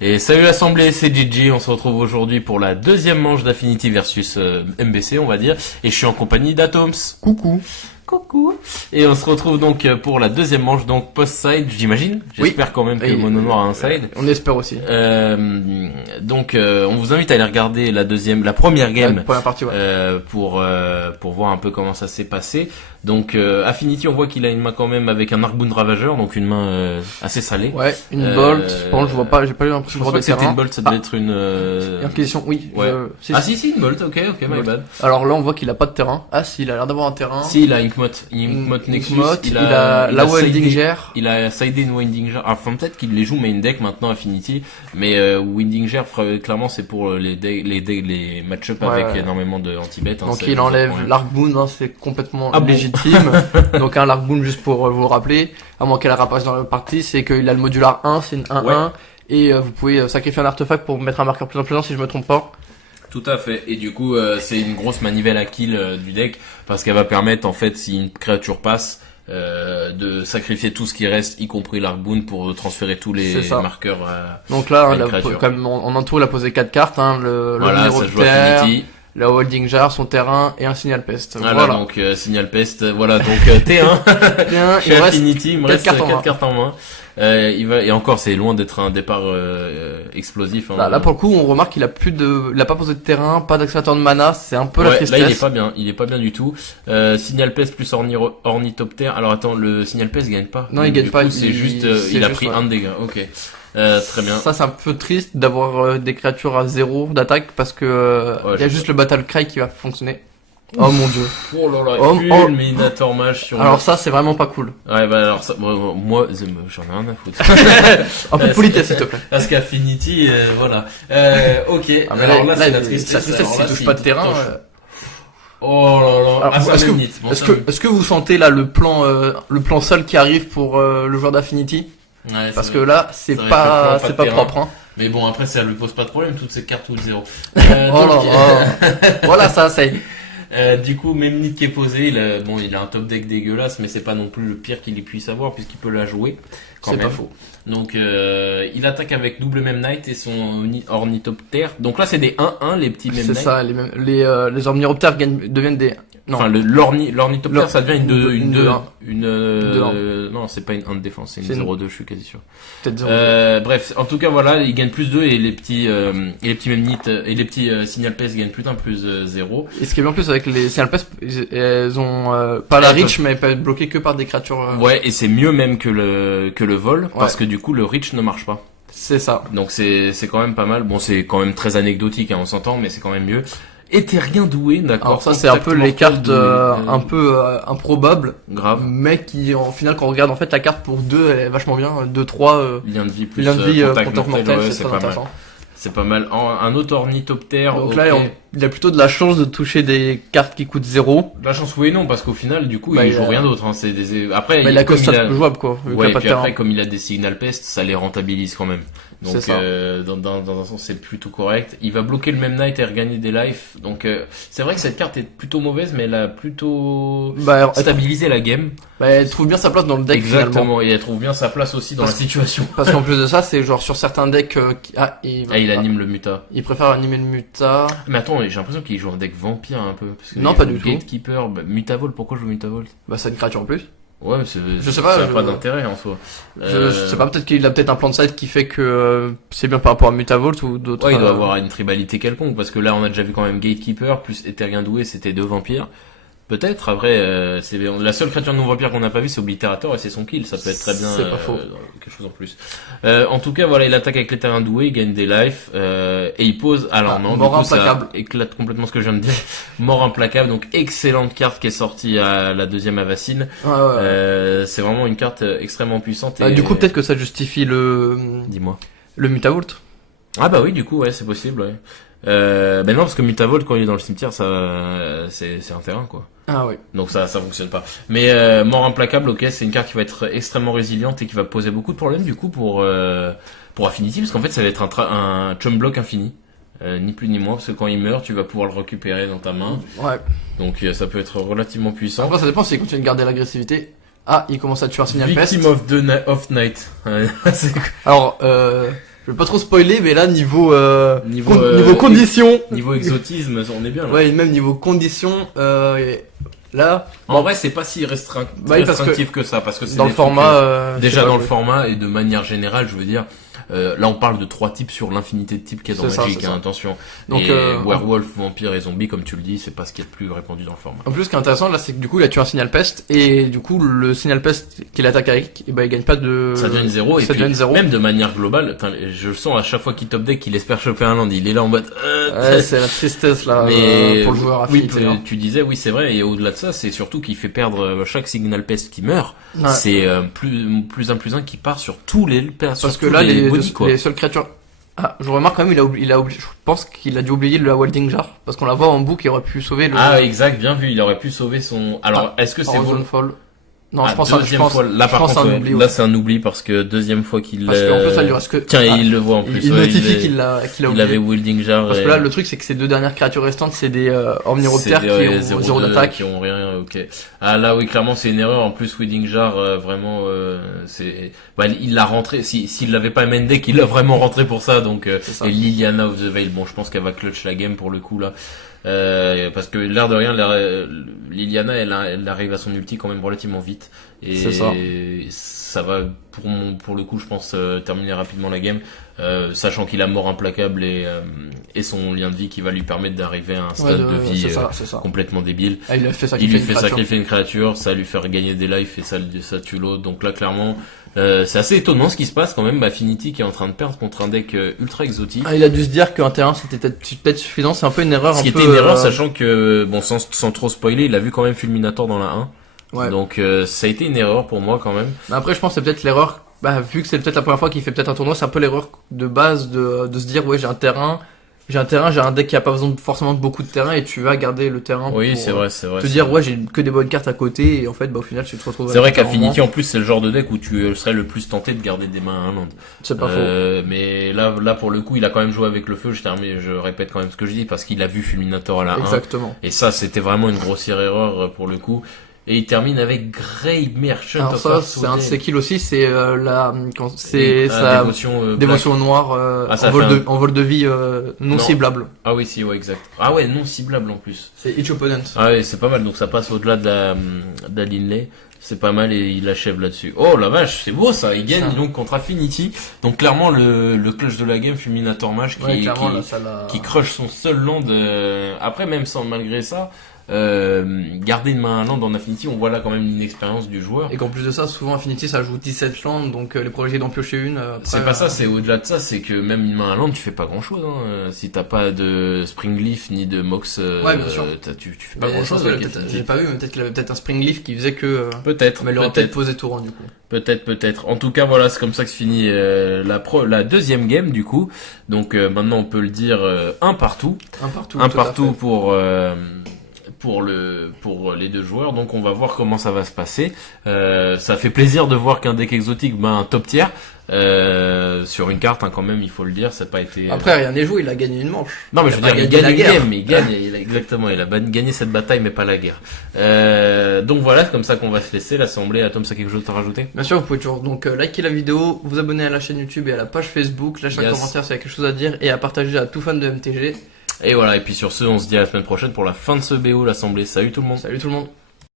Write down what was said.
Et salut l'assemblée, c'est Gigi, on se retrouve aujourd'hui pour la deuxième manche d'Affinity versus MBC on va dire, et je suis en compagnie d'Atoms. Coucou. Coucou. Et on se retrouve donc pour la deuxième manche, donc post-side j'imagine. J'espère quand même que Mono Noir a un side. On espère aussi. Donc on vous invite à aller regarder la première game, la première partie, ouais. pour voir un peu comment ça s'est passé. Donc Affinity, on voit qu'il a une main quand même avec un Arcbound Ravageur, donc une main assez salée. Ouais, une Bolt. Bon, je vois pas, j'ai pas eu l'impression de voir de terrain. C'était une Bolt, ça devait être une Inquisition, oui. Ouais. Si, une Bolt, ok, my bad. Alors là, on voit qu'il a pas de terrain. Ah si, il a l'air d'avoir un terrain. Si, il a Inkmot Nexus, il a la Windinger. Il a sidé une Windinger. Enfin, peut-être qu'il les joue main deck maintenant Affinity, mais Windinger, clairement, c'est pour les match-up avec énormément de anti-bet. Donc il enlève l'Arcbound, c'est complètement légitime. Donc un l'Arcbound, juste pour vous le rappeler, à moins qu'elle rapace dans la partie, c'est qu'il a le modular 1, c'est une 1-1, et vous pouvez sacrifier un artefact pour mettre un marqueur plus en si je me trompe pas. Tout à fait. Et du coup, c'est une grosse manivelle à kill du deck, parce qu'elle va permettre, en fait, si une créature passe, de sacrifier tout ce qui reste, y compris l'Arcbound, pour transférer tous les marqueurs donc là, comme en entour, il a posé 4 cartes, hein, le Miroptère, la Holding Jar, son terrain et un Signal Pest. Voilà. Donc Signal Pest, voilà, donc T1. T1, chez Affinity, il me reste 4 cartes en main. Et encore, c'est loin d'être un départ explosif. Hein, là, pour le coup, on remarque qu'il a il a pas posé de terrain, pas d'accélérateur de mana, c'est un peu la tristesse. Là, il est pas bien du tout. Signal Pest plus Ornithoptère. Alors attends, le Signal Pest gagne pas. Non, il gagne pas. C'est juste, il a pris un dégât. Ok. Très bien. Ça, c'est un peu triste d'avoir des créatures à 0 d'attaque parce que il y a juste le Battle Cry qui va fonctionner. Oh mon dieu. Oh là là, Fulminator Mage sur. Alors ça, c'est vraiment pas cool. Ouais, bah alors ça, moi, j'en ai rien à foutre. Un peu de politesse, s'il te plaît. Parce qu'Affinity, voilà. Ok. Mais alors là, c'est la tristesse. S'il touche pas de terrain. Oh là là. Alors, est-ce que vous sentez là le plan seul qui arrive pour le joueur d'Affinity? Ouais, parce que là, c'est pas propre, hein. Mais bon, après, ça lui pose pas de problème, toutes ces cartes ou le 0. Voilà, ça, c'est. Du coup, Memnit qui est posé, il a un top deck dégueulasse, mais c'est pas non plus le pire qu'il puisse avoir, puisqu'il peut la jouer. C'est pas faux. Donc, il attaque avec double Memnite et son Ornithoptère. Donc là, c'est des 1-1, les petits Memnite. C'est ça, les Ornithoptères deviennent des... Non. Enfin, l'Ornithoptère, ça devient non, c'est pas une 1 de défense, c'est une 0-2, je suis quasi sûr. Peut-être 0-2. Bref, en tout cas, voilà, il gagne plus 2 et les petits Memnit et les petits Signal Pest gagnent plus 1 plus 0. Et ce qui est bien plus avec les Signal Pest, elles ont pas la reach, mais elles peuvent être bloquées que par des créatures. Ouais, et c'est mieux même que le vol, parce que du coup, le reach ne marche pas. C'est ça. Donc c'est quand même pas mal. Bon, c'est quand même très anecdotique, hein, on s'entend, mais c'est quand même mieux. Éthérien doué, d'accord. Alors ça, c'est un peu les cartes un peu improbables. Grave. Mais qui, en final, quand on regarde en fait la carte pour 2, elle est vachement bien. 2-3. Lien de vie plus contact mortel, c'est pas mal. C'est pas mal. Un autre Ornithoptère. Donc là, il a plutôt de la chance de toucher des cartes qui coûtent 0. La chance, oui et non, parce qu'au final, du coup, il joue rien d'autre. Hein. Après, il a que ça jouable, quoi. Ouais, et puis après, comme il a des Signal Pest, ça les rentabilise quand même. Donc, dans un sens, c'est plutôt correct. Il va bloquer le même Night et regagner des life. Donc, c'est vrai que cette carte est plutôt mauvaise, mais elle a plutôt stabilisé la game. Elle trouve bien sa place dans le deck. Exactement, finalement. Et elle trouve bien sa place aussi dans la situation. Parce qu'en plus de ça, c'est genre sur certains decks il anime le muta. Il préfère animer le muta. Mais attends, j'ai l'impression qu'il joue un deck vampire un peu. Parce que non, pas du tout. Gatekeeper, Mutavolt, pourquoi je joue Mutavolt? C'est une créature en plus. Ouais, mais je sais pas, ça n'a pas d'intérêt en soi. Je sais pas, peut-être qu'il a un plan de side qui fait que c'est bien par rapport à Mutavolt ou d'autres. Ouais, il doit avoir une tribalité quelconque, parce que là on a déjà vu quand même Gatekeeper plus Éthérien doué, c'était 2 vampires. Peut-être, après, c'est la seule créature non vampire qu'on n'a pas vu, c'est Obliterator et c'est son kill, ça peut être très bien c'est pas faux. quelque chose en plus. En tout cas, voilà, il attaque avec l'Éthérien doué, il gagne des life, et il pose, alors non, mort du coup, implacable. Ça éclate complètement ce que je viens de dire. Mort implacable, donc excellente carte qui est sortie à la deuxième Avacyn. C'est vraiment une carte extrêmement puissante. Et du coup, peut-être que ça justifie Dis-moi. Le Mutavolt. Ah bah oui, du coup, ouais, c'est possible, ouais. Ben non, parce que Mutavolt, quand il est dans le cimetière, c'est un terrain, quoi. Ah oui. Donc ça fonctionne pas. Mais mort implacable, ok, c'est une carte qui va être extrêmement résiliente et qui va poser beaucoup de problèmes du coup pour Affinity, parce qu'en fait ça va être un chum block infini, ni plus ni moins, parce que quand il meurt, tu vas pouvoir le récupérer dans ta main. Ouais. Donc ça peut être relativement puissant. Après ça dépend s'il continue de garder l'agressivité. Ah, il commence à tuer un Signal Pest. Victim of Night. Alors Je vais pas trop spoiler, mais là, niveau Niveau conditions. Niveau exotisme, on est bien là. Ouais, même niveau conditions, là. En vrai, c'est pas si restrictif que ça, parce que c'est dans le format, déjà dans le format et de manière générale, je veux dire, là on parle de 3 types sur l'infinité de types qu'il y a dans Magic, attention. Donc, werewolf, vampire et zombie, comme tu le dis, c'est pas ce qui est le plus répandu dans le format. En plus, ce qui est intéressant là, c'est que du coup, il a tué un signal peste, et du coup, le signal peste qu'il attaque avec, il gagne pas de. Ça devient 0, et puis même de manière globale, je le sens à chaque fois qu'il top deck, qu'il espère choper un land, il est là en mode. Ouais, c'est la tristesse là pour le joueur affinité. Oui, tu disais, oui, c'est vrai, et au-delà de ça, c'est surtout qu'il fait perdre chaque signal peste qui meurt. Ouais. C'est plus un qui part sur tous les parce que là les seules créatures. Ah, je remarque quand même, il a oublié, je pense qu'il a dû oublier le Wilding Jar, parce qu'on la voit en boucle, il aurait pu sauver le. Ah, exact, bien vu, il aurait pu sauver son. Alors, est-ce que c'est Fall? Non, je pense là par contre, là c'est un oubli parce que deuxième fois qu'il parce qu'en plus ça lui reste que tiens, il le voit en plus. Il notifie qu'il l'a oublié. Il avait Wilding Jar. Parce que là le truc c'est que ces deux dernières créatures restantes c'est des Omniroptères qui ont 0 d'attaque, qui ont rien. OK. Ah là oui, clairement c'est une erreur. En plus Wilding Jar vraiment c'est il l'a rentré s'il l'avait pas main deck, il l'a vraiment rentré pour ça donc et Liliana of the Veil, bon, je pense qu'elle va clutch la game pour le coup là. Parce que l'air de rien, Liliana, elle arrive à son ulti quand même relativement vite, et ça va pour le coup, je pense, terminer rapidement la game, sachant qu'il a mort implacable et son lien de vie qui va lui permettre d'arriver à un stade de vie complètement débile. Ah, il lui fait sacrifier une créature, ça lui faire gagner des lives et ça tue l'autre. Donc là, clairement, c'est assez étonnant ce qui se passe quand même. Affinity qui est en train de perdre contre un deck ultra exotique. Ah, il a dû se dire qu'un terrain c'était peut-être suffisant. C'est un peu une erreur. C'était une erreur, sachant que bon, sans trop spoiler, il a vu quand même Fulminator dans la 1. Ouais. Donc ça a été une erreur pour moi quand même. Mais après, je pense que c'est peut-être l'erreur. Vu que c'est peut-être la première fois qu'il fait peut-être un tournoi, c'est un peu l'erreur de base de se dire ouais, j'ai un deck qui a pas besoin forcément de beaucoup de terrain, et tu vas garder le terrain. Oui, pour, c'est vrai. Te dire ouais, j'ai que des bonnes cartes à côté, et en fait au final tu te retrouves. C'est vrai qu'Affinity en plus c'est le genre de deck où tu serais le plus tenté de garder des mains à un land. C'est pas faux. Mais là pour le coup il a quand même joué avec le feu. Je répète quand même ce que je dis parce qu'il a vu Fulminator à la 1. Exactement. Et ça c'était vraiment une grossière erreur pour le coup. Et il termine avec Grey Merchant of Earthwood. C'est un de ses kills aussi, c'est sa dévotion noire en vol de vie non ciblable. Ah oui, ouais, exact. Ah ouais, non ciblable en plus. C'est each opponent. Ah ouais, c'est pas mal, donc ça passe au-delà de la Linley. C'est pas mal et il achève là-dessus. Oh la vache, c'est beau ça, il gagne donc contre Affinity. Donc clairement le clutch de la game, Fulminator Mage qui crush son seul land. Après même malgré ça, garder une main à land en Affinity, on voit là quand même l'inexpérience du joueur. Et qu'en plus de ça, souvent Affinity ça joue 17 lands, donc les probabilités d'en piocher une. C'est pas ça, c'est au-delà de ça, c'est que même une main à land, tu fais pas grand-chose. Si t'as pas de Springleaf ni de Mox, bien sûr. Tu fais pas grand-chose. J'ai pas vu, mais peut-être qu'il avait peut-être un Springleaf qui faisait que. Peut-être. Mais il aurait peut-être posé tour du coup. Peut-être. En tout cas, voilà, c'est comme ça que se finit la deuxième game du coup. Donc maintenant, on peut le dire un partout pour les deux joueurs. Donc on va voir comment ça va se passer. Ça fait plaisir de voir qu'un deck exotique un top tier sur une carte quand même, il faut le dire, ça n'a pas été. Après rien n'est joué, il a gagné une manche. Non mais je veux dire, il gagne une game, exactement, il a gagné cette bataille mais pas la guerre. Donc voilà, c'est comme ça qu'on va se laisser. L'assemblée. Atom, ça quelque chose à rajouter? Bien sûr, vous pouvez toujours donc liker la vidéo, vous abonner à la chaîne YouTube et à la page Facebook, lâcher un commentaire s'il y a quelque chose à dire et à partager à tout fan de MTG. Et voilà, et puis sur ce, on se dit à la semaine prochaine pour la fin de ce BO, l'assemblée. Salut tout le monde. Salut tout le monde.